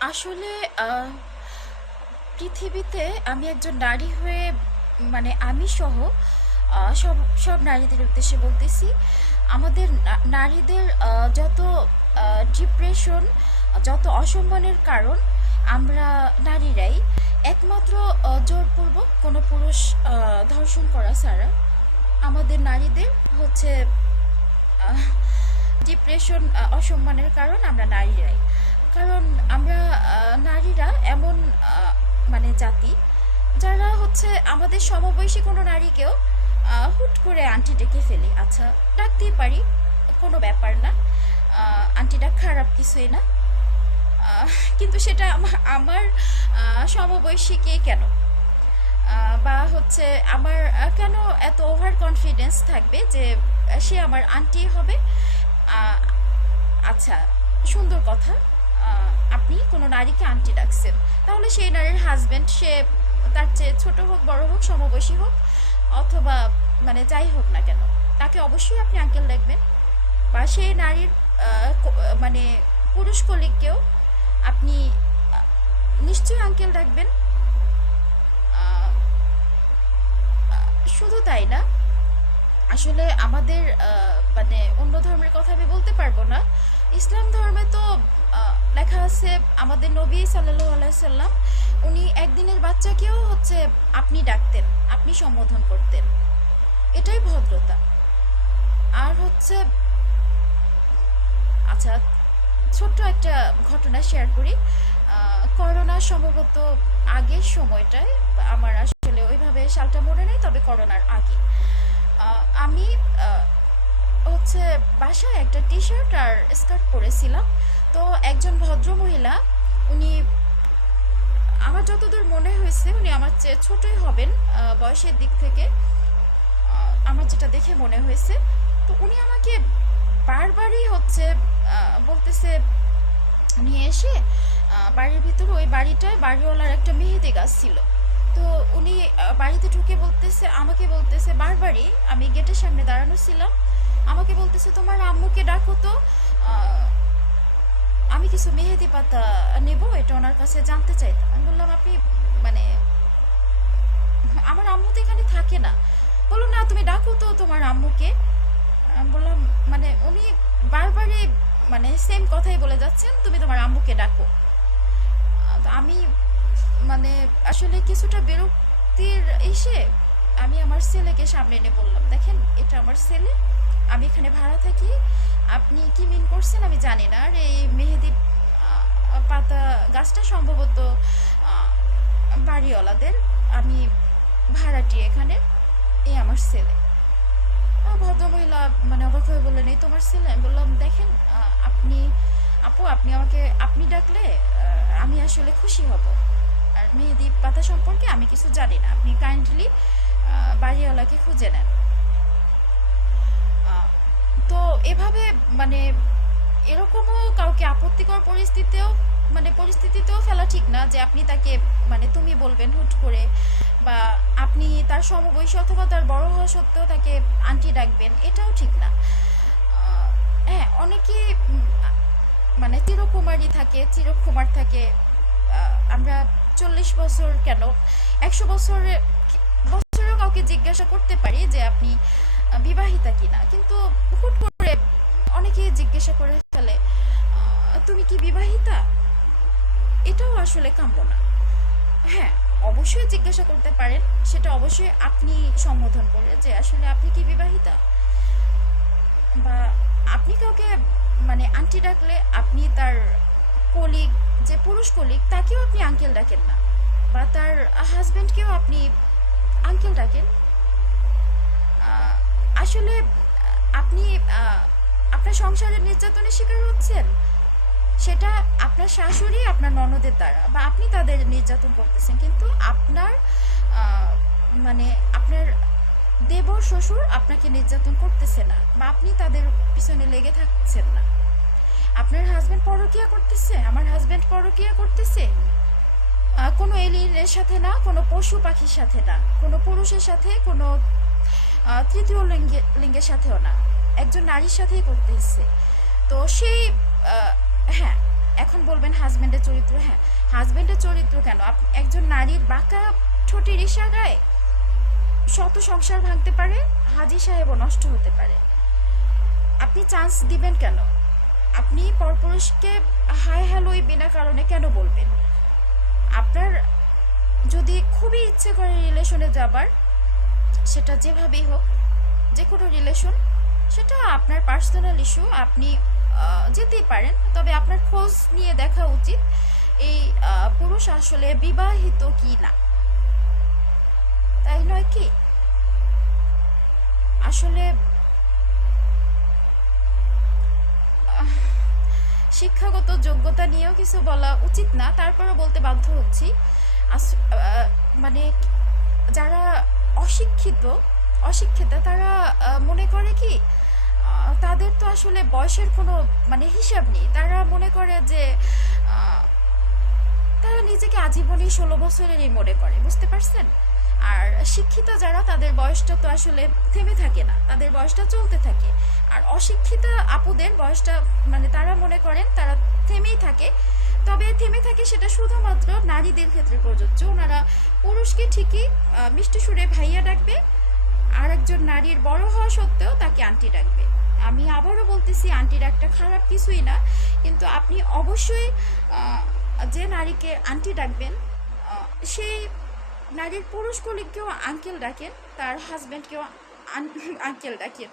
আসলে পৃথিবীতে আমি একজন নারী হয়ে মানে আমি সহ সব সব নারীদের উদ্দেশ্যে বলতেছি। আমাদের নারীদের যত ডিপ্রেশন যত অসম্মানের কারণ, আমরা নারীরাই। একমাত্র জোরপূর্বক কোনো পুরুষ ধর্ষণ করা ছাড়া আমাদের নারীদের হচ্ছে ডিপ্রেশন অসম্মানের কারণ আমরা নারীরাই। কারণ আমরা নারীরা এমন মানে জাতি যারা হচ্ছে আমাদের সমবয়সী কোনো নারীকেও হুট করে আন্টি ডেকে ফেলি। আচ্ছা ডাকতেই পারি, কোনো ব্যাপার না। আন্টিটা খারাপ কিছুই না। কিন্তু সেটা আমার সমবয়সীকে কেন? বা হচ্ছে আমার কেন এত ওভার কনফিডেন্স থাকবে যে, সে আমার আন্টি হবে? আচ্ছা সুন্দর কথা। আপনি কোনো নারীকে আন্টি ডাকছেন। তাহলে সেই নারীর হাজবেন্ড সে তার চেয়ে ছোটো হোক, বড় হোক, সমবয়সী হোক, অথবা মানে যাই হোক না কেন, তাকে অবশ্যই আপনি আঙ্কেল ডাকবেন বা সেই নারীর মানে পুরুষ কলিগকেও আপনি নিশ্চয়ই আঙ্কেল ডাকবেন শুধু তাই না, আসলে আমাদের মানে অন্য ধর্মের কথা আমি বলতে পারব না। ইসলাম ধর্মে তো লেখা আছে আমাদের নবী সাল্লাল্লাহু আলাইহি সাল্লাম, উনি একদিনের বাচ্চাকেও হচ্ছে আপনি ডাকতেন, আপনি সম্বোধন করতেন। এটাই ভদ্রতা। আর হচ্ছে আচ্ছা ছোট্ট একটা ঘটনা শেয়ার করি। করোনা সম্ভবত আগের সময়টায়, আমার আসলে ওইভাবে সালটা মনে নেই, তবে করোনার আগে। বাসায় একটা টি শার্ট আর স্কার্ট পরেছিলাম। তো একজন ভদ্র মহিলা উনি আমার যতদূর মনে হয়েছে, উনি আমার চেয়ে ছোটই হবেন বয়সের দিক থেকে। আমার যেটা দেখে মনে হয়েছে। তো উনি আমাকে বারবারই হচ্ছে বলতেছে, নিয়ে এসে বাড়ির ভিতরে ওই বাড়িটায় বাড়িওয়ালার একটা মেহেদি গাছ ছিল। তো উনি বাড়িতে ঢুকে বলতেছে, আমাকে বলতেছে, বারবারই আমি গেটের সামনে দাঁড়ানো ছিলাম। আমাকে বলতেছে, তোমার আম্মুকে ডাকো তো। আমি কিছু মেহেদি পাতা নেব, এটা ওনার কাছে জানতে চাইতাম আমি বললাম, আপনি মানে আমার আম্মু তো এখানে থাকে না। বলল, না, তুমি ডাকো তো তোমার আম্মুকে। আমি বললাম মানে উনি বারবারই মানে সেম কথাই বলে যাচ্ছেন, তুমি তোমার আম্মুকে ডাকো। আমি মানে আসলে কিছুটা বিরক্তির এসে আমি আমার ছেলেকে সামনে এনে বললাম, দেখেন, এটা আমার ছেলে। আমি এখানে ভাড়া থাকি। আপনি কি মিন করছেন আমি জানি না। আর এই মেহেদি পাতা গাছটা সম্ভবত বাড়িওয়ালাদের। আমি ভাড়াটি এখানে এই আমার ছেলে। ভদ্রমহিলা মানে অবাক হয়ে বললেন, এই তোমার ছেলে? আমি বললাম, দেখেন আপনি, আপু, আপনি আমাকে, আপনি ডাকলে আমি আসলে খুশি হব। আর মেহেদি পাতা সম্পর্কে আমি কিছু জানি না। আপনি কাইন্ডলি বাড়িওয়ালাকে খুঁজে নেন। তো এভাবে মানে এরকমও কাউকে আপত্তিকর পরিস্থিতিতেও মানে পরিস্থিতিতেও ফেলা ঠিক না যে আপনি তাকে মানে তুমি বলবেন হুট করে বা আপনি তার সমবয়সী অথবা তার বড় হওয়া সত্ত্বেও তাকে আন্টি ডাকবেন, এটাও ঠিক না। হ্যাঁ অনেকে মানে চিরকুমারী থাকে, চিরকুমার থাকে আমরা চল্লিশ বছর কেন? একশো বছরে বছরেও কাউকে জিজ্ঞাসা করতে পারি যে আপনি বিবাহিতা কিনা, কিন্তু হুট করে অনেকে জিজ্ঞাসা করে ফেলে তুমি কি বিবাহিতা? এটাও আসলে কাম্য না। হ্যাঁ অবশ্যই জিজ্ঞাসা করতে পারেন, সেটা অবশ্যই আপনি সম্বোধন করে যে আসলে আপনি কি বিবাহিতা? বা আপনি কাউকে মানে আন্টি ডাকলে আপনি তার কলিগ, যে পুরুষ কলিগ, তাকেও আপনি আঙ্কেল ডাকেন না। বা তার হাজব্যান্ডকেও আপনি আঙ্কেল ডাকেন। আসলে, আপনি আপনার সংসারের নির্যাতনের শিকার হচ্ছেন? সেটা আপনার শাশুড়ি, আপনার ননদের দ্বারা, বা আপনি তাদের নির্যাতন করতেছেন। কিন্তু আপনার মানে আপনার দেবর শ্বশুর আপনাকে নির্যাতন করতেছে না, বা আপনি তাদের পিছনে লেগে থাকছেন না। আপনার হাজব্যান্ড পরকিয়া করতেছে, আমার হাজব্যান্ড পরকিয়া করতেছে। কোনো এলিয়েনের সাথে না, কোনো পশু পাখির সাথে না, কোনো পুরুষের সাথে কোনো তৃতীয় লিঙ্গে, লিঙ্গের সাথেও না। একজন নারীর সাথেই করতেছে তো সেই হ্যাঁ এখন এখন বলবেন হাজব্যান্ডের চরিত্র হ্যাঁ। হাজব্যান্ডের চরিত্র কেন? একজন নারীর বাঁকা ঠোঁটের ইশারায় শত সংসার ভাঙতে পারে, হাজি সাহেবও নষ্ট হতে পারে। আপনি চান্স দিবেন কেন? আপনি পরপুরুষকে হাই হ্যালোই বিনা কারণে কেন বলবেন? আপনার যদি খুবই ইচ্ছে করে রিলেশনে যাবার সেটা যেভাবেই হোক, যে কোনো রিলেশন সেটা আপনার পার্সোনাল ইস্যু আপনি যেতেই পারেন। তবে আপনার খোঁজ নিয়ে দেখা উচিত, এই পুরুষ আসলে বিবাহিত কি না। তাই নয় কি? আসলে শিক্ষাগত যোগ্যতা নিয়েও কিছু বলা উচিত না। তারপরেও বলতে বাধ্য হচ্ছি। মানে যারা অশিক্ষিত অশিক্ষিত। তারা মনে করে কি তাদের তো আসলে বয়সের কোনো মানে হিসাব নেই। তারা মনে করে যে তারা নিজেকে আজীবনই ষোলো বছরেরই মনে করে, বুঝতে পারছেন? আর শিক্ষিত যারা, তাদের বয়সটা তো আসলে থেমে থাকে না। তাদের বয়সটা চলতে থাকে। আর অশিক্ষিত আপুদের বয়সটা মানে তারা মনে করেন, তারা থেমেই থাকে। তবে থেমে থাকে সেটা শুধুমাত্র নারীদের ক্ষেত্রে প্রযোজ্য। ওনারা পুরুষকে ঠিকই মিষ্টি সুরে ভাইয়া ডাকবে আর একজন নারীর বড় হওয়া সত্ত্বেও তাকে আন্টি ডাকবে। আমি আবারও বলতেছি আন্টি ডাকটা খারাপ কিছুই না, কিন্তু আপনি অবশ্যই যে নারীকে আন্টি ডাকবেন সেই নারীর পুরুষ কলিগকেও আঙ্কেল ডাকেন, তার হাজব্যান্ডকেও আঙ্কেল ডাকেন।